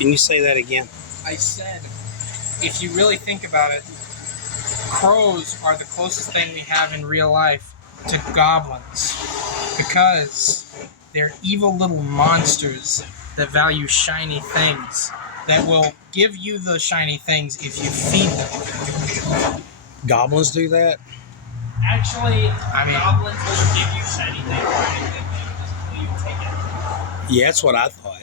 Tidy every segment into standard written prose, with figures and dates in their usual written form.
Can you say that again? I said, if you really think about it, crows are the closest thing we have in real life to goblins because they're evil little monsters that value shiny things that will give you the shiny things if you feed them. Goblins do that? Actually, goblins will give you shiny things, right? They just kill you and take it. Yeah, that's what I thought.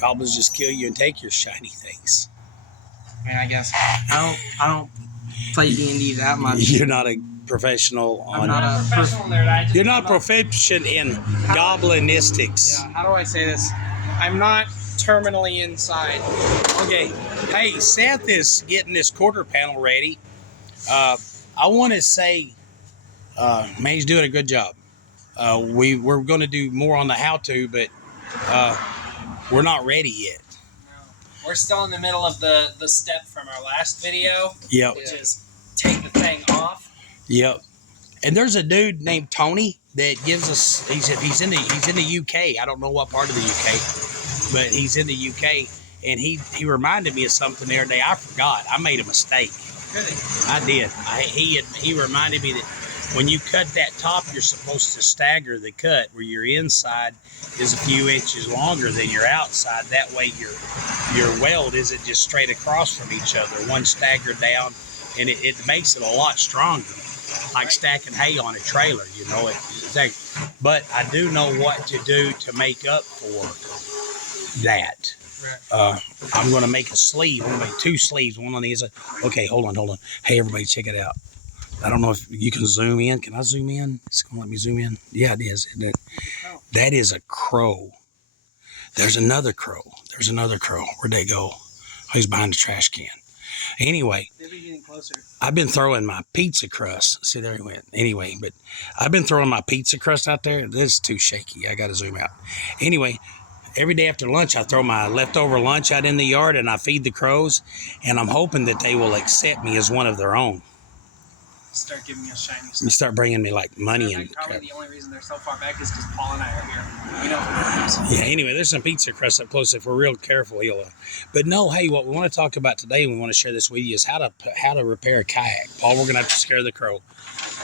Goblins just kill you and take your shiny things. I mean, I guess I don't play D&D that much. You're not a professional on. I'm not a professional nerd. You're not proficient in goblinistics. Yeah, how do I say this? I'm not terminally inside. Okay. Hey, Seth is getting this quarter panel ready. I want to say, man, he's doing a good job. We're going to do more on the how-to, but we're not ready yet. We're still in the middle of the step from our last video, yep. Which is take the thing off. Yep. And there's a dude named Tony that gives us. He's in the UK. I don't know what part of the UK, but he's in the UK, and he reminded me of something the other day. I forgot. I made a mistake. Really? I did. He reminded me that when you cut that top, you're supposed to stagger the cut where your inside is a few inches longer than your outside. That way your weld isn't just straight across from each other. One staggered down, and it makes it a lot stronger. Like stacking hay on a trailer, you know. But I do know what to do to make up for that. Right. I'm going to make a sleeve. I'm going to make 2 sleeves. One on the inside. Okay, hold on. Hey, everybody, check it out. I don't know if you can zoom in. Can I zoom in? It's going to let me zoom in. Yeah, it is. That is a crow. There's another crow. Where'd they go? Oh, he's behind the trash can. Anyway, they've been getting closer. I've been throwing my pizza crust. See, there he went. Anyway, but I've been throwing my pizza crust out there. This is too shaky. I got to zoom out. Anyway, every day after lunch, I throw my leftover lunch out in the yard and I feed the crows. And I'm hoping that they will accept me as one of their own. Start giving us shiny stuff. You start bringing me like money and probably the only reason they're so far back is because Paul and I are here. You know. Yeah. Anyway, there's some pizza crust up close. If we're real careful, he'll. But no, hey, what we want to talk about today, and we want to share this with you, is how to repair a kayak. Paul, we're gonna have to scare the crow.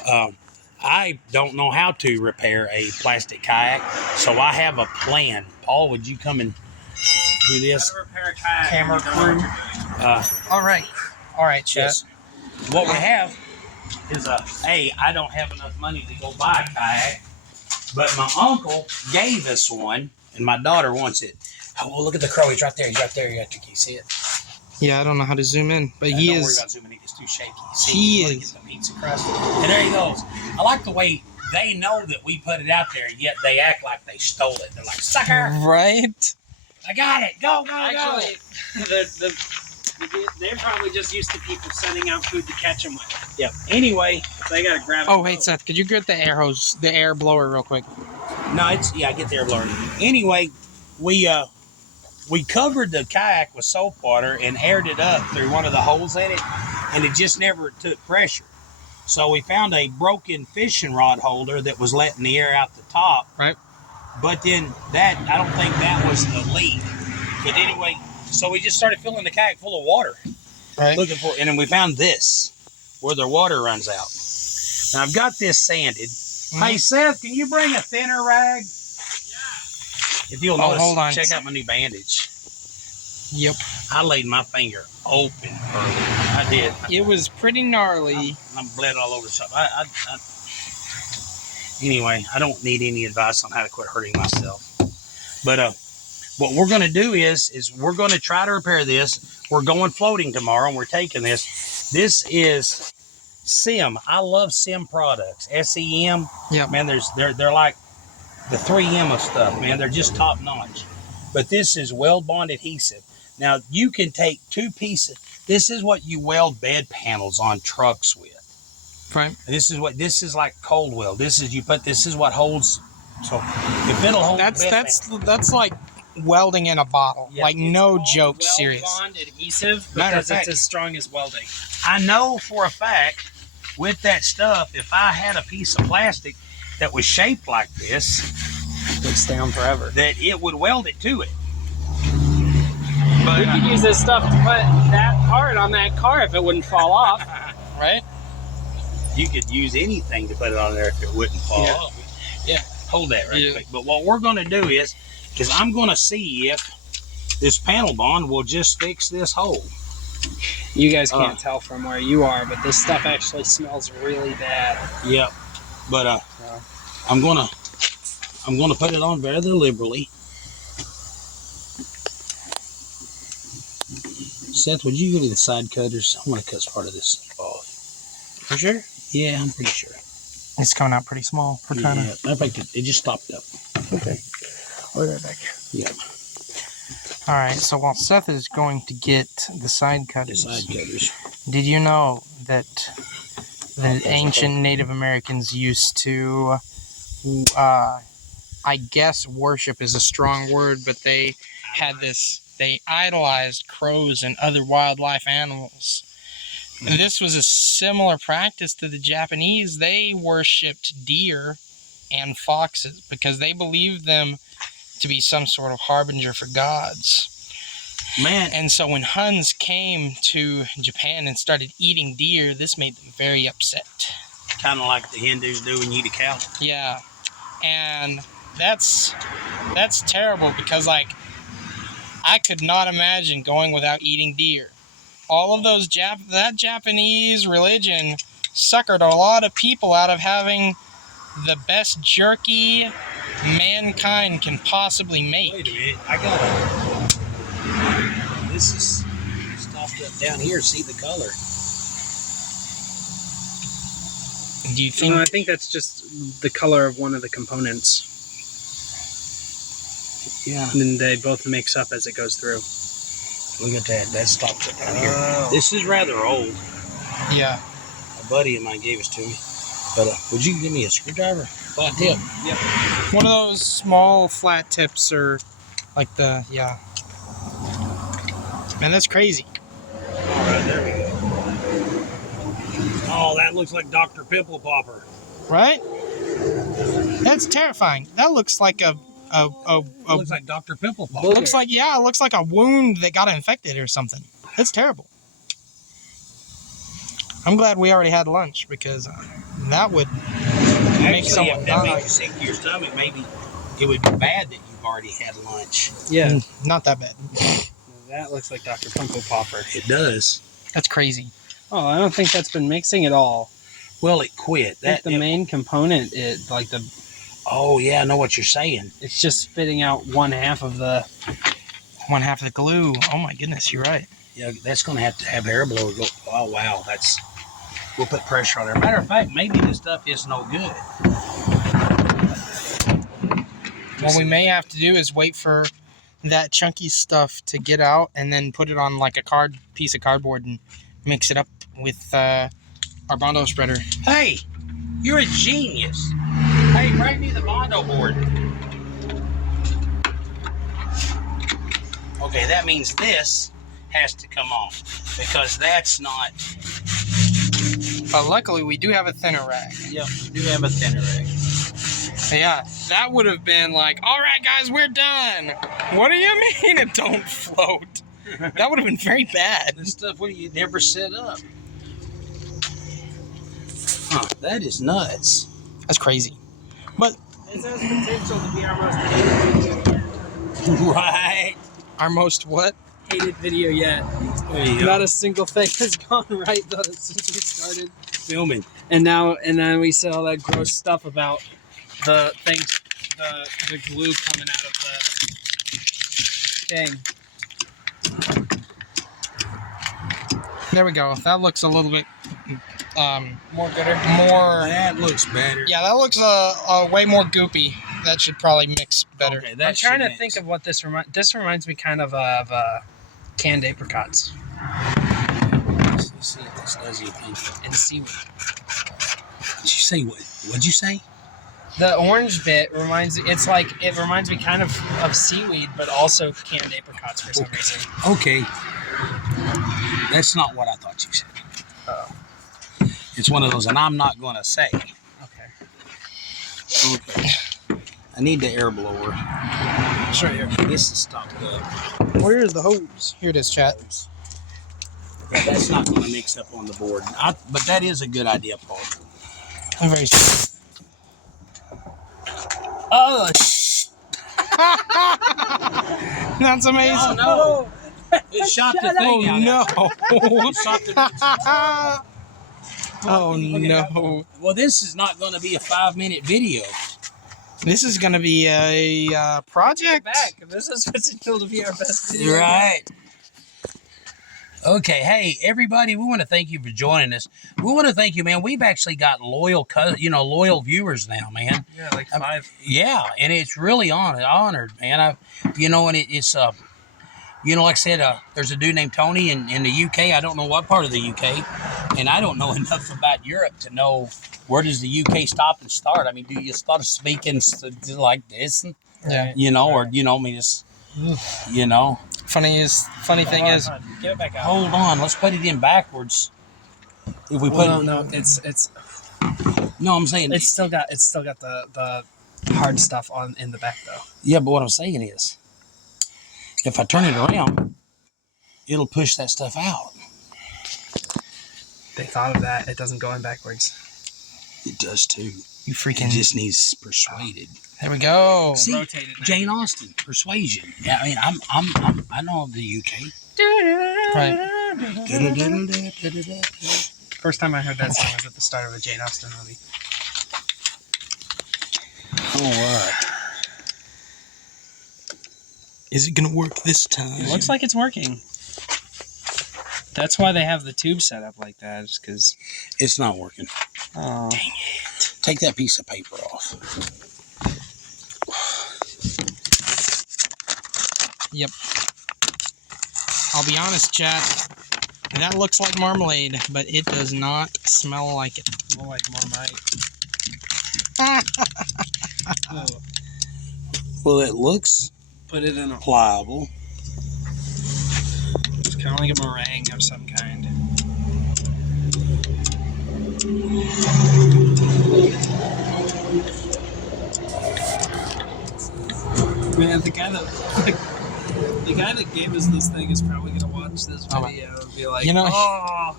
I don't know how to repair a plastic kayak, so I have a plan. Paul, would you come and do this? How to repair a kayak. Camera crew. All right, Chet. Yes. What we have is I don't have enough money to go buy a kayak, but my uncle gave us one, and my daughter wants it. Oh, well, look at the crow. He's right there. Can you see it? Yeah, I don't know how to zoom in, but he don't is. Don't worry about zooming in. It's too shaky. See, he is. Get the pizza crust. And there he goes. I like the way they know that we put it out there, yet they act like they stole it. They're like, sucker. Right? I got it. Go. Actually, they're probably just used to people sending out food to catch them with. Yep. Anyway. So they got to grab it. Oh, wait, Seth, could you get the air blower real quick? No, get the air blower. Anyway, we covered the kayak with soap water and aired it up through one of the holes in it, and it just never took pressure. So we found a broken fishing rod holder that was letting the air out the top. Right. But then I don't think that was the leak. But anyway, so we just started filling the kayak full of water. Right. And then we found this, where the water runs out. Now I've got this sanded. Mm-hmm. Hey, Seth, can you bring a thinner rag? If you'll notice, hold on. Check out my new bandage. Yep. I laid my finger open earlier. I did. It was pretty gnarly. I'm bled all over the shop. Anyway, I don't need any advice on how to quit hurting myself. But what we're going to do is we're going to try to repair this. We're going floating tomorrow, and we're taking this. This is SEM. I love SEM products. SEM. Yeah. Man, they're like the 3M of stuff, man. They're just top notch. But this is weld bond adhesive. Now you can take 2 pieces. This is what you weld bed panels on trucks with. Right. This is like cold weld. This is what holds. So if it'll hold. That's like welding in a bottle. Yeah, like no joke, serious. Weld bond adhesive because it's as strong as welding. I know for a fact with that stuff, if I had a piece of plastic that was shaped like this, it would stay on forever. That it would weld it to it. But We could use this stuff to put that part on that car if it wouldn't fall off. Right? You could use anything to put it on there if it wouldn't fall Yeah. off. Yeah, hold that right Yeah. quick. But what we're going to do is I'm going to see if this panel bond will just fix this hole. You guys can't tell from where you are, but this stuff actually smells really bad. Yep. But I'm gonna put it on rather liberally. Seth, would you give me the side cutters? I want to cut part of this off. For sure? Yeah, I'm pretty sure. It's coming out pretty small. We're trying to... Matter of fact, it just stopped up. Okay. I'll be right back. Yeah. All right, so while Seth is going to get the side The cutters, side cutters. did you know that the ancient Native Americans used to, I guess worship is a strong word, but they had this, they idolized crows and other wildlife animals. And this was a similar practice to the Japanese. They worshipped deer and foxes because they believed them to be some sort of harbinger for gods. Man. And so when Huns came to Japan and started eating deer, this made them very upset. Kind of like the Hindus do when you eat a cow. Yeah. And that's terrible because, like, I could not imagine going without eating deer. All of those that Japanese religion suckered a lot of people out of having the best jerky mankind can possibly make. Wait a minute, I got it. This is stopped up down here. See the color? Do you think? No, I think that's just the color of one of the components. Yeah. And then they both mix up as it goes through. Look at that. That stopped up down here. Oh. This is rather old. Yeah. A buddy of mine gave it to me. But would you give me a screwdriver? Flat tip. Yep. One of those small flat tips or like the, yeah. Man, that's crazy. All right, there we go. Oh, that looks like Dr. Pimple Popper. Right? That's terrifying. That looks like a Looks like Dr. Pimple Popper. looks like, yeah, it looks like a wound that got infected or something. That's terrible. I'm glad we already had lunch because that would make Actually, someone if that die. makes you sick to your stomach, maybe it would be bad that you've already had lunch. Yeah. Not that bad. That looks like Dr. Pimple Popper. It does. That's crazy. Oh, I don't think that's been mixing at all. Well, it quit. I think the main component, Oh, yeah, I know what you're saying. it's just spitting out one half of the. One half of the glue. Oh my goodness, you're right. Yeah, that's going to have air blower go. Oh, wow. We'll put pressure on there. Matter of fact, maybe this stuff is no good. What we may have to do is wait for that chunky stuff to get out and then put it on like a piece of cardboard and mix it up with our Bondo spreader. Hey, you're a genius. Hey, bring me the Bondo board. Okay, that means this has to come off because that's not. But luckily, we do have a thinner rag. Yep, we do have a thinner rag. Yeah, that would have been like, all right, guys, we're done. What do you mean it don't float? That would have been very bad. This stuff you never set up. Huh, that is nuts. That's crazy. But This has potential to be our most hated video yet. Right. our most what? Hated video yet. There you go. Not a single thing has gone right though since we started. Filming. And then we said all that gross stuff about the things, the glue coming out of the thing. There we go. That looks a little bit More gooder. more. That looks better. Yeah, that looks way more goopy. That should probably mix better. Okay, that I'm trying should to mix. think of what this reminds. This reminds me kind of canned apricots Let's see if this does anything. and seaweed. Did you say what? What'd you say? The orange bit reminds me kind of seaweed, but also canned apricots for some reason. Okay. That's not what I thought you said. Oh. It's one of those, and I'm not going to say. Okay. Okay. I need the air blower. Sure. Here. This is stopped up. Where's the hose? Here it is, chat. Yeah, that's not going to mix up on the board. But that is a good idea, Paul. I'm very. Oh, that's amazing. Oh no! It shot the thing out. No. It shot the. Oh no. Well, this is not going to be a 5-minute video. This is gonna be a project. Back. This is potential to be our best video. Right. Okay, hey everybody, we want to thank you for joining us. We want to thank you, man. We've actually got loyal viewers now, man. Yeah, like 5. Yeah, and it's really honored, man. It's like I said, there's a dude named Tony in the UK. I don't know what part of the UK, and I don't know enough about Europe to know where does the UK stop and start. I mean, do you start speaking like this, Yeah. Funny thing is, Get it back out. hold on, let's put it in backwards. If we put No, it's no, I'm saying still got the hard stuff in the back though. yeah, but what I'm saying is, if I turn it around, it'll push that stuff out. They thought of that. It doesn't go in backwards. It does too. You freaking. It just needs persuaded. There we go. See, rotated. Jane Austen, persuasion. Yeah, I mean, I know the UK. Right. Da-da-da-da-da-da-da. First time I heard that song was at the start of a Jane Austen movie. All right. Is it gonna work this time? It looks like it's working. That's why they have the tube set up like that, is because. It's not working. Oh. Dang it. Take that piece of paper off. Yep. I'll be honest, chat. That looks like marmalade, but it does not smell like it. More like Marmite. Well, it looks Put it in a. pliable. It's kind of like a meringue of some kind. Man, the guy that gave us this thing is probably gonna watch this video and be like, You know- "Oh,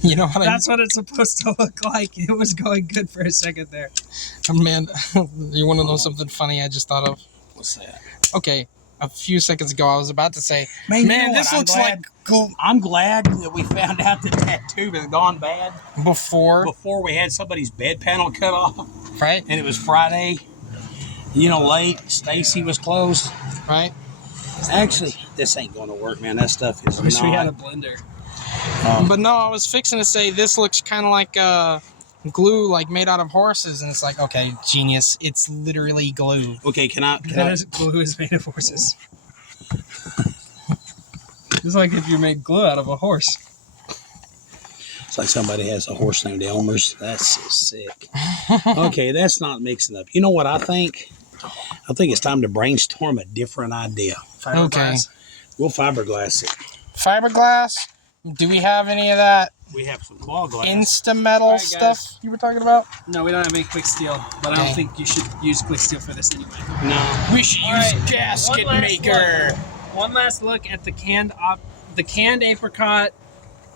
You know what that's what it's supposed to look like." It was going good for a second there. man, you want to know something funny I just thought of? What's that? Okay, a few seconds ago I was about to say, Man, you man, know this what? looks like I'm glad that we found out that tube has gone bad before, we had somebody's bed panel cut off, right? and it was Friday. Late. Stacy was closed. Right? Actually, this ain't going to work, man. That stuff is Wish not. we had a blender. But no, I was fixing to say this looks kind of like glue, like made out of horses, and it's like, okay, genius. It's literally glue. Okay, can I? Glue is made of horses. It's like if you made glue out of a horse. It's like somebody has a horse named Elmer's. That's so sick. Okay, that's not mixing up. You know what I think? I think it's time to brainstorm a different idea. Fiberglass. We'll fiberglass it. Fiberglass. Do we have any of that We have some claw glass. Instametal Alright, stuff guys. you were talking about? No, we don't have any quick steel, but I don't Okay. think you should use quick steel for this anyway. No. We should Alright, use gasket one last maker. One last look at the canned apricot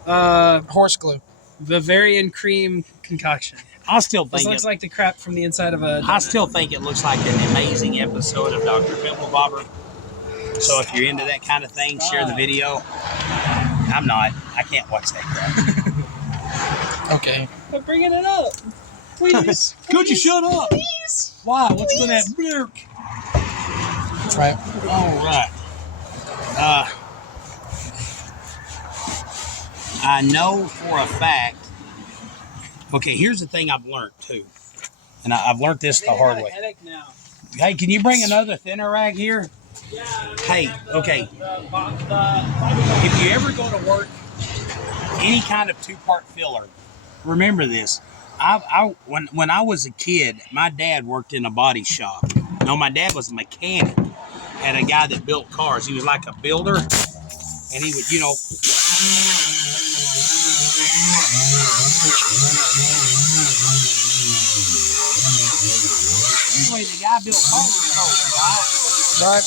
Horse glue. Bavarian cream concoction. I still This think looks like the crap from the inside of a. I still think it looks like an amazing episode of Dr. Pimple Bobber. So if you're into that kind of thing, share the video. I'm not. I can't watch that crap. Okay. I'm bringing it up. Please. Could you shut up? Please. Why? What's going to happen? Blurk. Right. All right. I know for a fact. Okay, here's the thing I've learned too, and I've learned this the hard way. Headache now. Hey, can you bring another thinner rag here? Yeah. Hey, okay. If you ever go to work, any kind of two-part filler, remember this. When I was a kid, my dad worked in a body shop. No, my dad was a mechanic at a guy that built cars. He was like a builder, and he would, Anyway, the guy built cars, right? Right.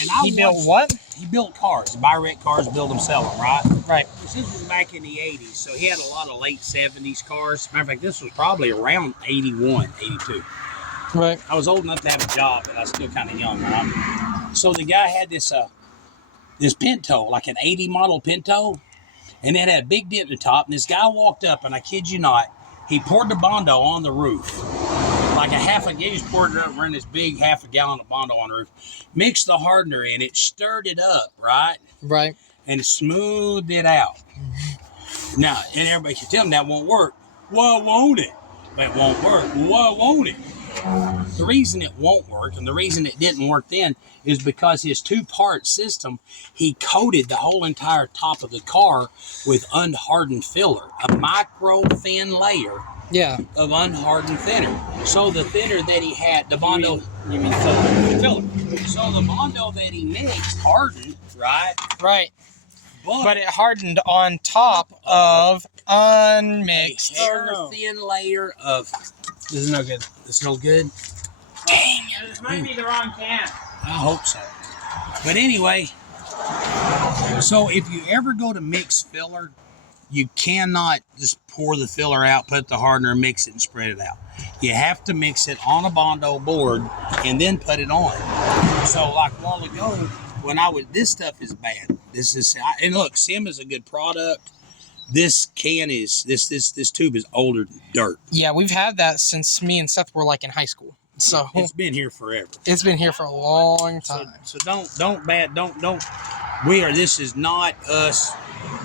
And I He built watched- what? He built cars, buy wreck cars, build them, sell them, right? Right. This was back in the 80s, so he had a lot of late 70s cars. Matter of fact, this was probably around 81, 82. Right. I was old enough to have a job, but I was still kind of young, right? So the guy had this Pinto, like an 80 model Pinto, and it had a big dent in the top. And this guy walked up, and I kid you not, he poured the Bondo on the roof. Like he just poured it up, ran this big half a gallon of Bondo on the roof, mixed the hardener in it, stirred it up, right? Right. And smoothed it out. Now, and everybody can tell him that won't work. Why won't it? That won't work. Why won't it? The reason it won't work, and the reason it didn't work then, is because his two-part system, he coated the whole entire top of the car with unhardened filler, a micro thin layer Yeah. of unhardened thinner. So the thinner that he had, the Bondo, You mean filler? filler. So the Bondo that he mixed hardened, right? Right. But But it hardened on top of unmixed. a hair-thin layer of. This is no good. It's no good. Dang, this might be the wrong can. I hope so. But anyway, so if you ever go to mix filler, you cannot just pour the filler out, put the hardener, mix it, and spread it out. You have to mix it on a Bondo board and then put it on. So like a while ago, when this stuff is bad. And look, Sim is a good product. This can is, this tube is older than dirt. Yeah, we've had that since me and Seth were like in high school. So It's been here forever. it's been here for a long time. So don't. This is not us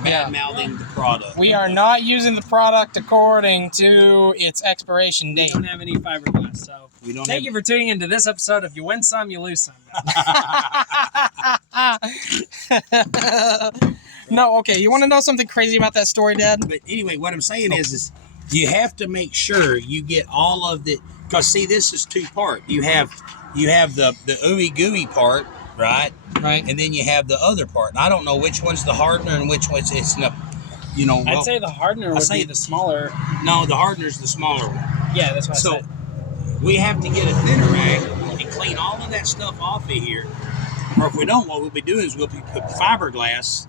bad mouthing the product. We are not using the product according to its expiration We date. don't have any fiberglass, so We don't thank you for tuning into this episode. If you win some, you lose some. No, okay. You want to know something crazy about that story, Dad? But anyway, what I'm saying is you have to make sure you get all of the, because see, this is two-part. You have the ooey gooey part, right? Right. And then you have the other part. And I don't know which one's the hardener and which one's it's not. I'd say the hardener would be the smaller. No, the hardener's the smaller one. Yeah, that's what I So said. we have to get a thinner rag and clean all of that stuff off of here. Or if we don't, what we'll be doing is we'll be put fiberglass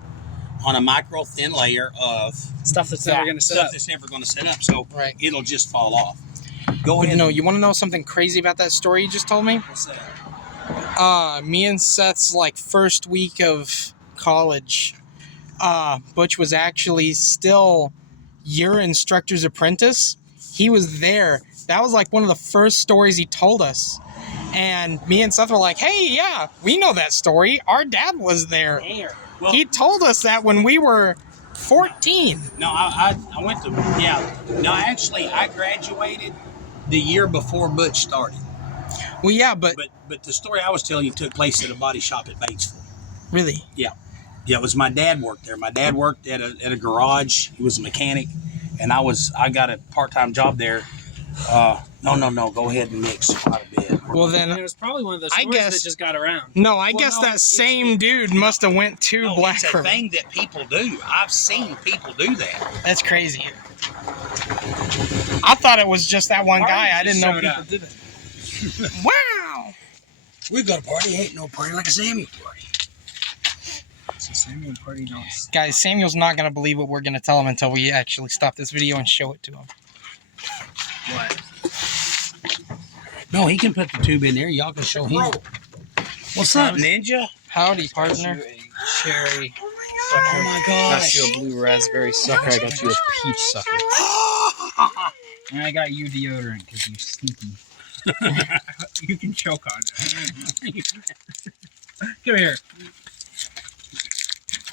on a micro thin layer of Stuff that's never going to set stuff up. that's never going to set up. So Right. it'll just fall off. Go But ahead. no, you want to know something crazy about that story you just told me? What's that? Me and Seth's like first week of college, Butch was actually still your instructor's apprentice. He was there. That was like one of the first stories he told us. And me and Seth were like, hey, yeah, we know that story. Our dad was there. Well, He told us that when we were 14. no, I went to, no, actually, I graduated the year before Butch started. Well, yeah, but But the story I was telling you took place at a body shop at Batesville. really, Yeah, it was my dad worked there. My dad worked at a garage. He was a mechanic, and I got a part-time job there. No, go ahead and mix quite a bit. well And then, it was probably one of those I stories guess- that just got around. no, I Well, guess no, that it's- same dude must have went to No, Black it's a River. thing that people do. I've seen people do that. That's crazy. I thought it was just that one guy. I didn't know Showed people up. did it. Wow. We got a party. Ain't no party like a Samuel party. So Samuel Party don't. Guys, Samuel's not going to believe what we're going to tell him until we actually stop this video and show it to him. What? No, he can put the tube in there. Y'all can show him. What's up, Ninja? Howdy, partner. Cherry. Oh my gosh. Got you a blue raspberry sucker. I got you a peach sucker. And I got you deodorant because you stinky. You can choke on it. Come here.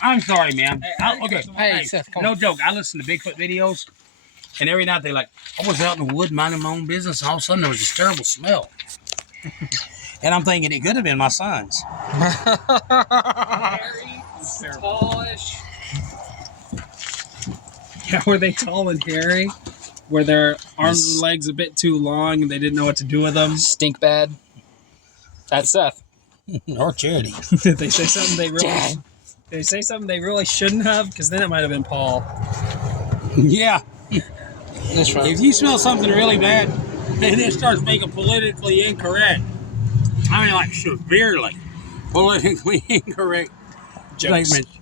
I'm sorry, man. Okay. Hey, Seth, come No on. joke. I listen to Bigfoot videos, and every night they're like, I was out in the wood minding my own business, and all of a sudden there was this terrible smell. And I'm thinking it could have been my sons. Tallish. Yeah, were they tall and hairy? Were their arms and legs a bit too long and they didn't know what to do with them? Stink bad. That's Seth. Or Charity. Did they say something they really? Did they say something they really shouldn't have? Because then it might have been Paul. Yeah. That's right. If you smell something really bad, and it starts making politically incorrect, I mean, like severely politically incorrect Jokes. statements.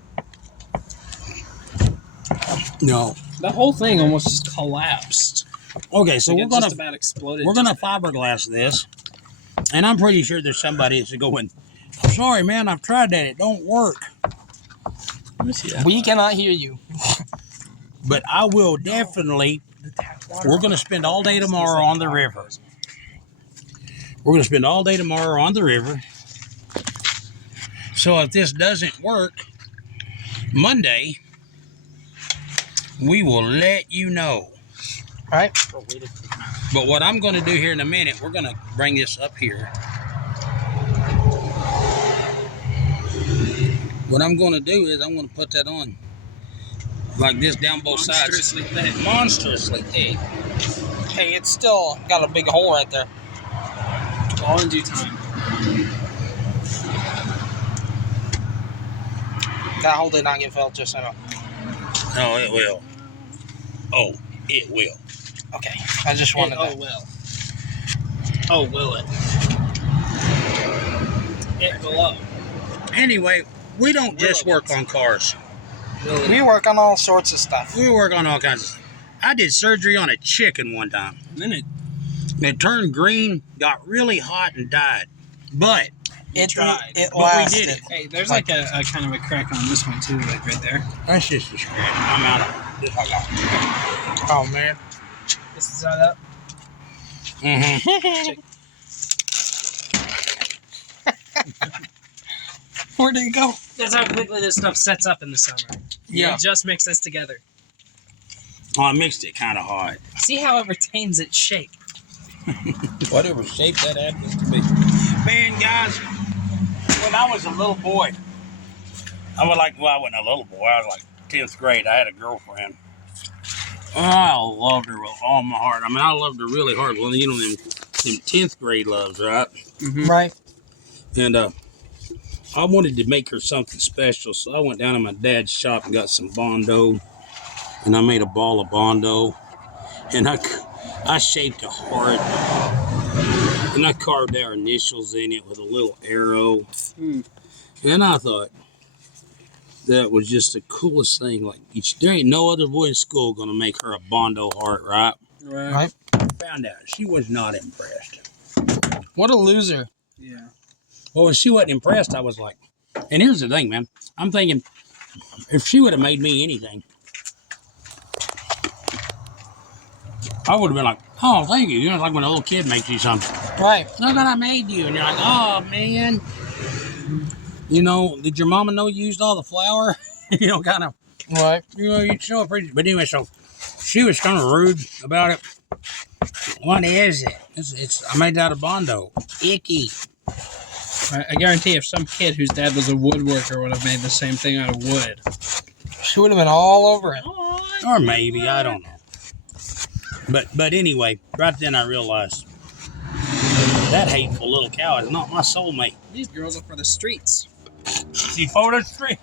No. The whole thing almost just collapsed. Okay, so Like it just about exploded. we're gonna fiberglass this, and I'm pretty sure there's somebody that's going, I'm sorry, man, I've tried that, it don't work. Let me see that. We cannot hear you. But I will definitely. We're gonna spend all day tomorrow on the river. We're gonna spend all day tomorrow on the river. So if this doesn't work, Monday, we will let you know. All right. But what I'm going to do here in a minute, we're going to bring this up here. What I'm going to do is I'm going to put that on like this down both sides. Monstrously thick. Hey, it's still got a big hole right there. All in due time. That hole did not get filled, just so you know. No, it will. Oh, it will. Okay, I just wanted that. Will. Oh, will it? It will. Anyway, we don't just work on cars. We work on all sorts of stuff. We work on all kinds of stuff. I did surgery on a chicken one time. Then It turned green, got really hot, and died. But It tried. It But we lasted. did it. hey, there's like a kind of a crack on this one too, like right there. that's just a scratch. I'm out of this. I got. Oh man. This is not up. Mm-hmm. Where'd it go? That's how quickly this stuff sets up in the summer. Yeah. You just mix this together. Oh, I mixed it kind of hard. See how it retains its shape. Whatever shape that happens to be. Man, guys, when I was a little boy, I wasn't a little boy. I was like 10th grade. I had a girlfriend. Oh, I loved her with all my heart. I mean, I loved her really hard. Well, you know, them 10th grade loves, right? Mm-hmm. Right. And I wanted to make her something special, so I went down to my dad's shop and got some Bondo, and I made a ball of Bondo, and I shaped a heart, and I carved our initials in it with a little arrow, and I thought that was just the coolest thing. Like, there ain't no other boy in school gonna make her a Bondo heart, right? Right. Found out she was not impressed. What a loser. Yeah. Well, when she wasn't impressed, I was like, and here's the thing, man. I'm thinking, if she would have made me anything, I would have been like, oh, thank you. You know, it's like when a little kid makes you something. Right. Look what I made you. And you're like, oh, man. You know, did your mama know you used all the flour? You know, kind of, Right. you know, you'd show appreciation. But anyway, so she was kind of rude about it. What is it? I made that out of Bondo. Icky. I guarantee if some kid whose dad was a woodworker would have made the same thing out of wood. She would have been all over it. Or maybe, I don't know. But anyway, right then I realized that hateful little cow is not my soulmate. These girls are for the streets. She for the street.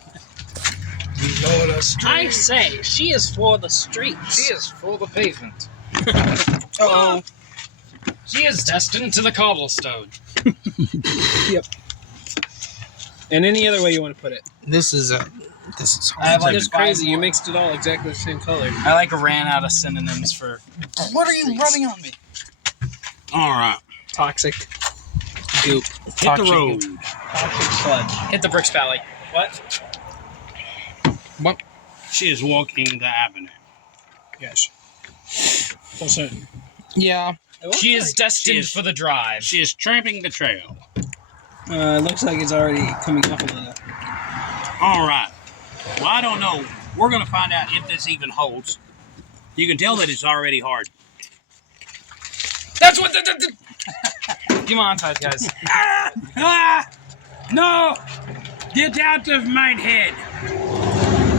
I say, she is for the streets. She is for the pavement. Uh-oh. She is destined to the cobblestone. Yep. And any other way you want to put it. This is hard. It's crazy. You mixed it all exactly the same color. I ran out of synonyms for. What are you rubbing on me? All right. Toxic goop. Hit the road. Toxic sludge. Hit the Bricks Valley. What? She is walking the avenue. Yes. So, Yeah. She is destined for the drive. She is tramping the trail. it looks like it's already coming up a little. All right. Well, I don't know. We're going to find out if this even holds. You can tell that it's already hard. That's what Come on, guys. No! Get out of my head.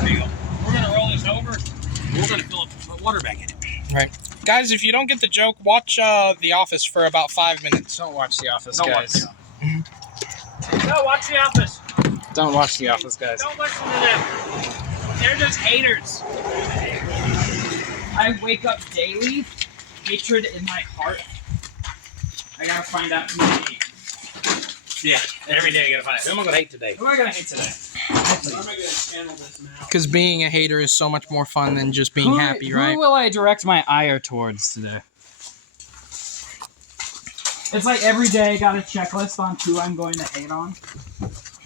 There you go. We're going to roll this over. We're going to put water back in it. Right. Guys, if you don't get the joke, watch The Office for about 5 minutes. Don't watch The Office, Don't guys. No, watch The Office. Don't watch The Office, guys. Don't listen to them. They're just haters. I wake up daily, hatred in my heart. I gotta find out who I hate. Yeah, every day you gotta find out. Who am I gonna hate today? Who am I gonna hate today? How am I gonna channel this now? Because being a hater is so much more fun than just being happy, right? Who will I direct my ire towards today? It's like every day I got a checklist on who I'm going to hate on.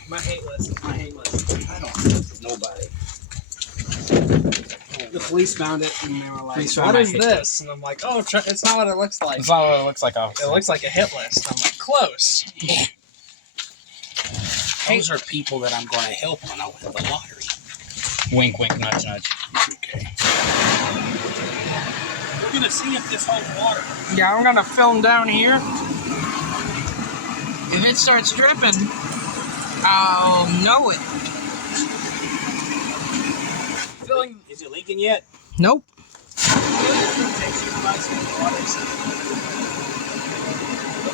My hate list. My hate list. I don't. Nobody. The police found it and they were like, Please "What find my is hate this?" And I'm like, oh, it's not what it looks like. It's not what it looks like. It looks like a hit list. I'm like, close. Those are people that I'm gonna help when I win the lottery. Wink, wink, nudge, nudge. Okay. We're gonna see if this holds water. Yeah, I'm gonna film down here. If it starts dripping, I'll know it. Filling. Is it leaking yet? Nope.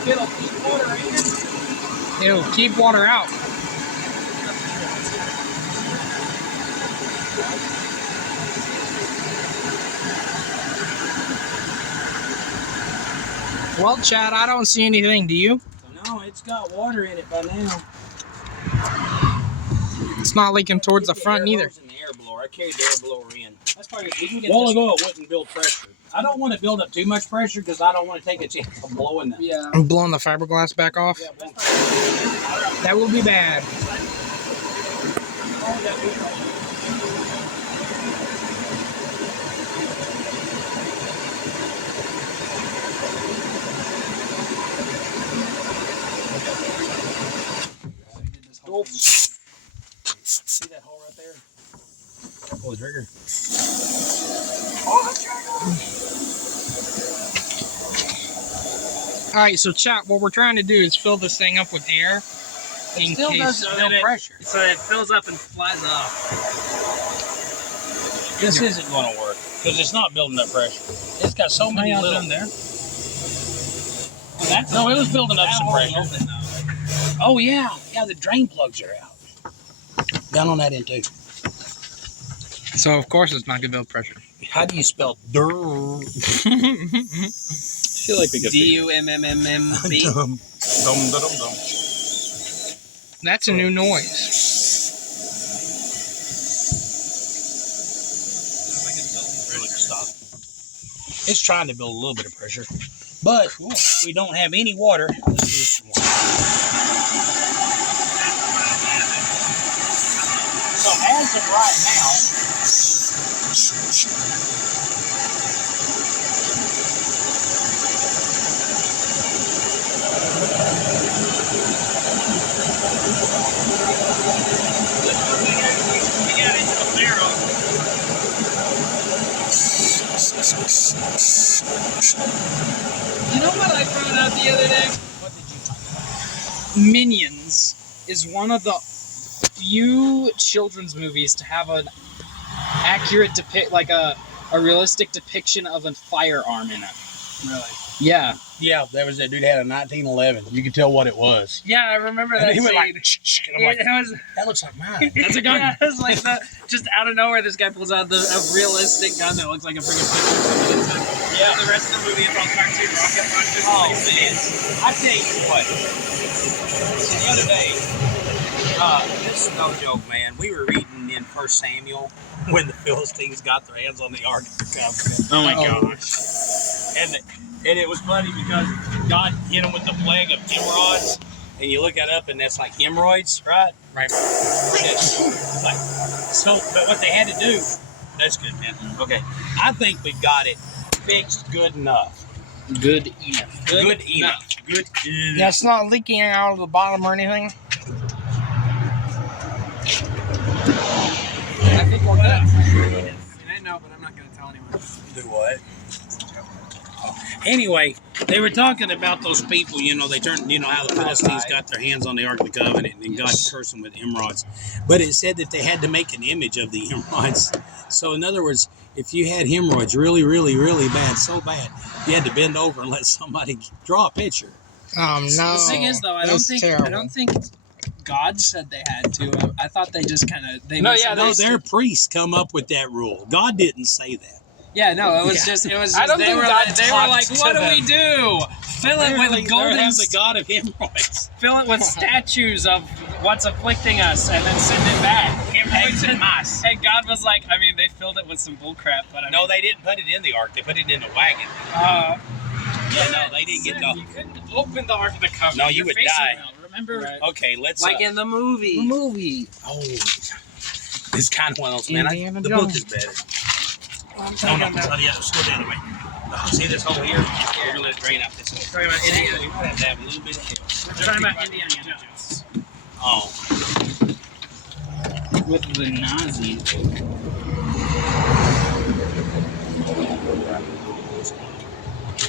It'll keep water in it. It'll keep water out. Well, Chad, I don't see anything. Do you? No, it's got water in it by now. It's not leaking towards the front neither. In the air blower. I carried the air blower in. That's part of it. We can get A while this. ago, it wouldn't build pressure. I don't want to build up too much pressure because I don't want to take a chance of blowing them. Yeah. I'm blowing the fiberglass back off. That will be bad. See that hole right there? Pull the trigger. All right, so chat, what we're trying to do is fill this thing up with air in Still case. doesn't build pressure. So it fills up and flies off. This isn't going to work because it's not building up pressure. It's got so many little. in there. No, it was building up some pressure. Oh yeah, yeah. The drain plugs are out. Down on that end too. So of course it's not gonna build pressure. How do you spell dur? I feel like we could D-U-M-M-M-M-B. Dum dum dum dum. That's a new noise. Stop. It's trying to build a little bit of pressure, but we don't have any water. Let's use some water. So as of right now, You know what I found out the other day? what did you find? Minions is one of the few children's movies to have an accurate like a realistic depiction of a firearm in it. Really? Yeah. Yeah, there was that dude had a 1911. You could tell what it was. Yeah, I remember And that he went scene. like, and I'm like, It was, that looks like mine. That's a gun. yeah, it was like just out of nowhere, this guy pulls out a realistic gun that looks like a freaking picture. Yeah. The rest of the movie is all cartoon rocket launchers. Oh, man. I tell you what. So the other day, this is no joke, man. We were reading in 1 Samuel when the Philistines got their hands on the Ark of the Covenant. Oh my gosh. And it was funny because God hit them with the plague of hemorrhoids. And you look that up, and that's like hemorrhoids, right? Right. Like, so, but what they had to do, that's good, man. Okay. I think we've got it fixed good enough. Good enough. Good enough. Good enough. Yeah, it's not leaking out of the bottom or anything. I think we're good. I know, but I'm not going to tell anyone. Do what? Anyway, they were talking about those people, they turned, how the Philistines got their hands on the Ark of the Covenant and God cursed them with emeralds. But it said that they had to make an image of the emeralds. So in other words, if you had hemorrhoids really, really, really bad, so bad, you had to bend over and let somebody draw a picture. No. The thing is, though, I don't Terrible. think God said they had to. I thought they just kind of. No, their priests come up with that rule. God didn't say that. Yeah, no, it was just. It was. Just, I don't they think were God like, they were like, talked what to do we them. do? Fill it with golden. There has a god of hemorrhoids. Fill it with statues of what's afflicting us, and then send it back. Hemorrhoids and mice. And God was like, I mean, they filled it with some bullcrap, but I mean, No, they didn't put it in the ark. They put it in the wagon. Uh, Yeah, no, they didn't get You couldn't open the Ark of the Covenant. No, you Your would face die. melt, remember? Right. Okay, let's. like in the movie. Oh, it's kind of one of those, man. Indiana The book Jones. is better. No, no, let's go the other way. See this hole here? We're gonna let it drain out this hole. Talking about Indiana. We have to have a little bit of help. We're talking about Indiana Jones. Oh, With the Nazis.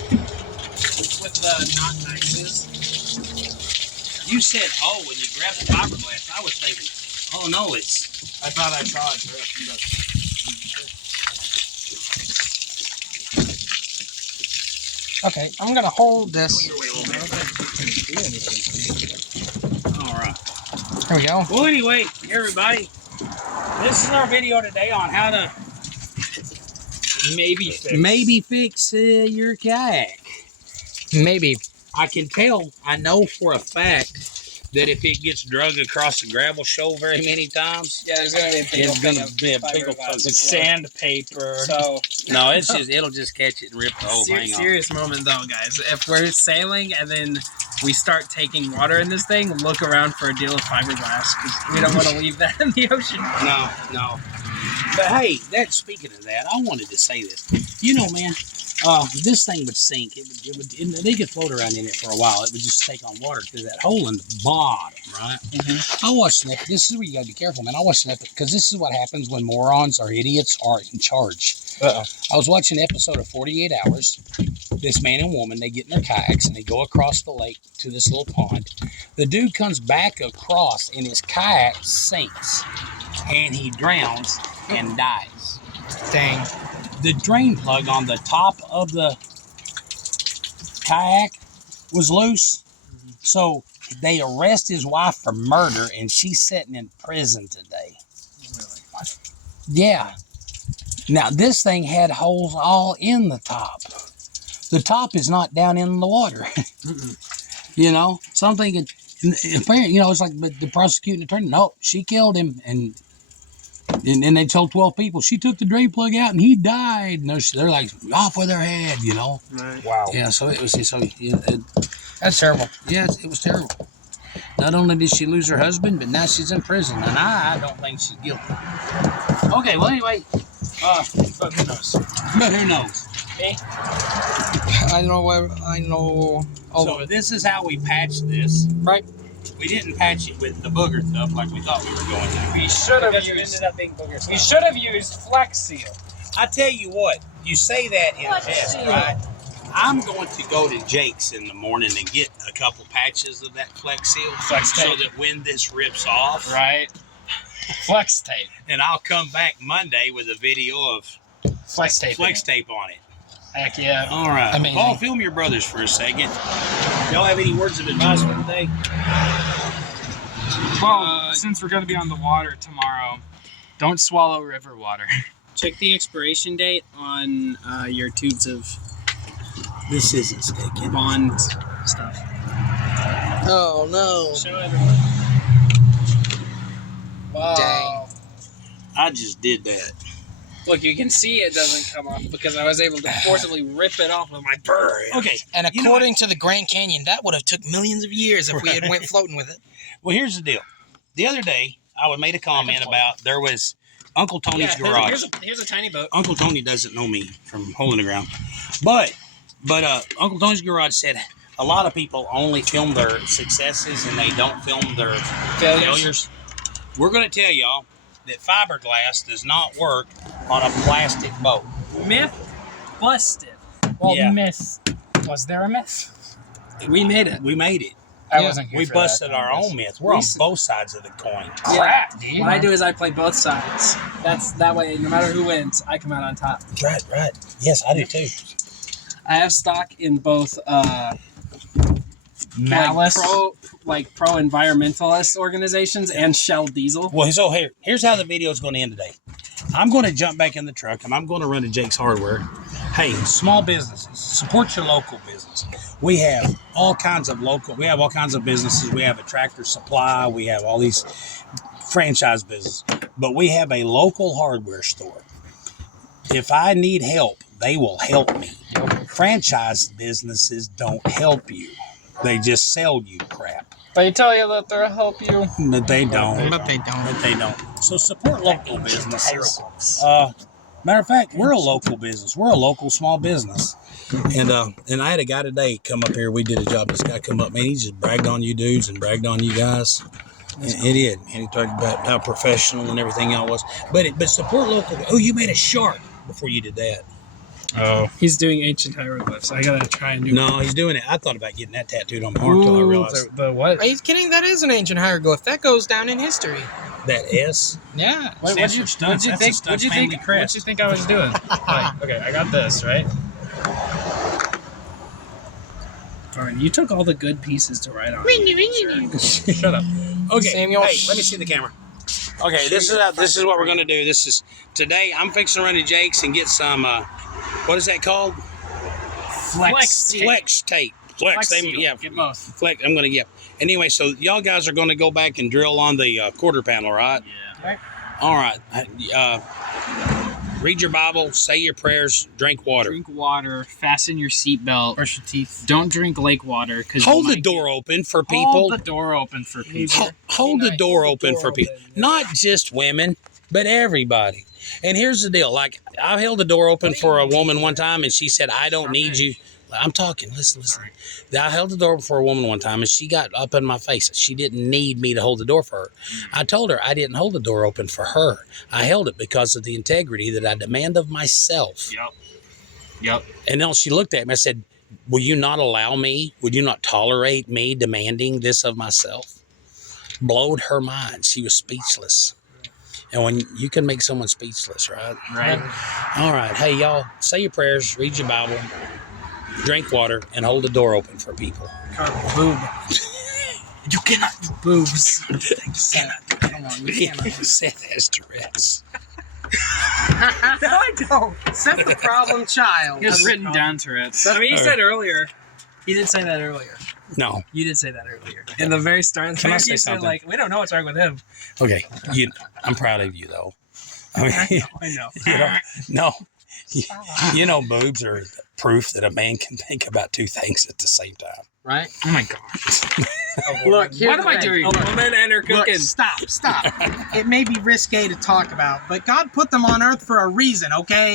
With the not nices. you said oh when you grabbed the fiberglass. I was thinking, oh no, it's. I thought I saw it drip. Okay, I'm gonna hold this. All right. Here we go. Well, anyway, everybody, this is our video today on how to maybe fix your kayak. Maybe. I can tell, I know for a fact that if it gets drug across the gravel shoal very many times, Yeah, there's gonna be a big it's going to be a big old Sandpaper. So No, it'll just catch it and rip the whole thing off. serious moment though, guys. If we're sailing and then we start taking water in this thing, look around for a deal of fiberglass because we don't want to leave that in the ocean. No. But hey, speaking of that, I wanted to say this. You know, man, this thing would sink. They could float around in it for a while. It would just take on water through that hole in the bottom, right? I watched that. This is where you got to be careful, man. I watched that because this is what happens when morons or idiots are in charge. Uh-oh. I was watching an episode of 48 Hours. This man and woman, they get in their kayaks and they go across the lake to this little pond. The dude comes back across and his kayak sinks and he drowns and dies. Dang. The drain plug on the top of the kayak was loose. So they arrest his wife for murder and she's sitting in prison today. Yeah. Now this thing had holes all in the top. The top is not down in the water. You know, so I'm thinking, apparently, you know, it's like the prosecuting attorney, no, she killed him. And they told 12 people, she took the drain plug out and he died. And they're like, off with her head, you know. Right. Wow. Yeah, so it was, That's terrible. yeah, it was terrible. Not only did she lose her husband, but now she's in prison. And I don't think she's guilty. Okay, well, anyway. But who knows? But who knows? I know. So this is how we patched this. Right. We didn't patch it with the booger stuff like we thought we were going to. We should have Because it used. ended up being booger We stuff. should have used Flex Seal. I tell you what, you say that in jest, right? I'm going to go to Jake's in the morning and get a couple patches of that Flex Seal Flex so tape. that when this rips off, Right. Flex tape. and I'll come back Monday with a video of Flex tape. flex tape on it. Heck yeah. All right. Amazing. Paul, film your brothers for a second. Y'all have any words of advice for today? Well, since we're going to be on the water tomorrow, don't swallow river water. Check the expiration date on your tubes of This isn't sticking. Bond stuff. Oh no. Show everyone. Wow. Dang. I just did that. Look, you can see it doesn't come off because I was able to forcibly rip it off with my burr. Okay. And You know according to the Grand Canyon, that would have took millions of years if we had went floating with it. Well, here's the deal. The other day, I made a comment about there was Uncle Tony's Yeah, garage. here's a tiny boat. Uncle Tony doesn't know me from hole in the ground, but Uncle Tony's garage said a lot of people only film their successes and they don't film their failures. We're going to tell y'all that fiberglass does not work on a plastic boat. Myth busted. Well, Yeah. myth. Was there a myth? We made it. We made it. I Yeah, wasn't here We for busted that. our own myth. We're on both sides of the coin. Crap, dude. What I do is I play both sides. That way, no matter who wins, I come out on top. Right. Yes, I do too. I have stock in both Malice. pro environmentalist organizations and Shell Diesel. Well, so here's how the video is going to end today. I'm going to jump back in the truck and I'm going to run to Jake's Hardware. Hey, small businesses, support your local business. We have all kinds of businesses. We have a Tractor Supply. We have all these franchise businesses, but we have a local hardware store. If I need help, they will help me. Franchise businesses don't help you. They just sell you crap. They tell you that they'll help you. But they don't. But they don't. But they don't. So support local businesses. Matter of fact, we're a local business. We're a local small business. And I had a guy today come up here. We did a job. This guy come up, man. He just bragged on you dudes and bragged on you guys. And he did. And he talked about how professional and everything y'all was. But support local. Oh, you made a shark before you did that. Oh, he's doing ancient hieroglyphs. I gotta try a new. No, he's doing it. I thought about getting that tattooed on my arm until I realized the what? Are you kidding? That is an ancient hieroglyph. That goes down in history. that S. Yeah. What'd you think I was doing? Like, okay, I got this right. All right, you took all the good pieces to write on. Shut up. Okay, Samuel. hey, let me see the camera. Okay, this is what we're gonna do. This is today. I'm fixing to run to Jake's and get some. What is that called? Flex tape. Flex tape. Flex. Yeah. Get both. Flex. I'm gonna get. Anyway, so y'all guys are gonna go back and drill on the quarter panel, right? Yeah. Right. All right. Read your Bible. Say your prayers. Drink water. Drink water. Fasten your seatbelt. Brush your teeth. Don't drink lake water because Hold the door open for people. Hold the door open for people. Hold the door Hold the open door for people. open. Not just women, but everybody. And here's the deal. Like, I held the door open for a woman one time, and she said, I don't need you. I'm talking. Listen. I held the door for a woman one time, and she got up in my face. She didn't need me to hold the door for her. I told her I didn't hold the door open for her. I held it because of the integrity that I demand of myself. Yep. And then she looked at me and said, will you not allow me? Would you not tolerate me demanding this of myself? Blowed her mind. She was speechless. And when you can make someone speechless, right? Right. All right. Hey, y'all, say your prayers, read your Bible, drink water, and hold the door open for people. Boob. You cannot do boobs. You said that's Tourette's. No, I don't. That's the problem child. He has written down Tourette's. I mean, he said earlier. He did say that earlier. No. You did say that earlier. In the very start of the Can I podcast, say you said, something? like, we don't know what's wrong with him. Okay. I'm proud of you, though. I mean, I know. you know, boobs are proof that a man can think about two things at the same time. Right? Oh my god. Look, What am I doing? A woman and her Look, cooking. stop. It may be risque to talk about, but God put them on earth for a reason, okay?